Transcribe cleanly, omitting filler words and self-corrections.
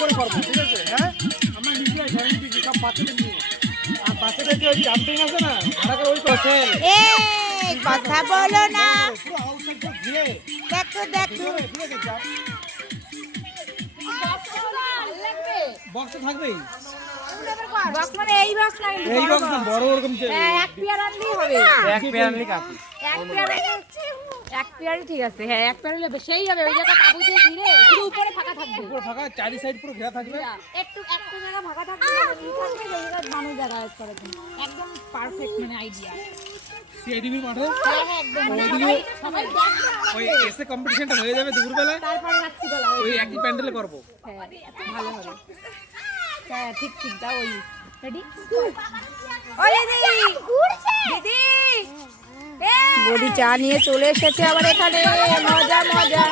করে করবো, ঠিক আছে? হ্যাঁ, আমরা নিজে গ্যারান্টি দিচ্ছি সব বাচ্চাদের নিয়ে। আর বাচ্চাদের যে ওই জাম্পিং আছে না, ভাড়া করে ওই করছে। এই কথা বলো না, পুরো আউটসাইড পুরো ঘিরে, দেখো দেখো। ঠিক আছে? বক্স তো থাকবেই। বক্স মানে এই বক্স না, এই বক্স না, বড় ওরকম যে এক পেয়ার আনলেই হবে। এক পেয়ার আনলে কাফি। এক পেয়ারই ঠিক আছে। হ্যাঁ, এক পেয়ার হলে সেই হবে। ওই জায়গা তাবু দিয়ে ঘিরে শুধু উপরে ফাঁকা থাকবে। পুরো ফাঁকা, চারি সাইড পুরো ঘেরা থাকবে। একটু জায়গা ফাঁকা থাকবে, ই থাকবে, সেই জায়গায় মানুষ জায়গা অ্যাড করে দেন। একদম পারফেক্ট মানে আইডিয়া। সিআইডিবি মাঠে হ্যাঁ হ্যাঁ, একদম মানে সবাই দেখবে। ওই এসে কম্পিটিশনটা হয়ে যাবে দুপুরবেলা, তারপরে রাত্রি বেলা ওই একই প্যান্ডেলে করবো। হ্যাঁ, ভালো হবে। হ্যাঁ, ঠিক ঠিক দাও। ওই রেডি। ওই দিদি, দিদি বডি চা নিয়ে চলে এসেছে আবার এখানে। মজা মজা।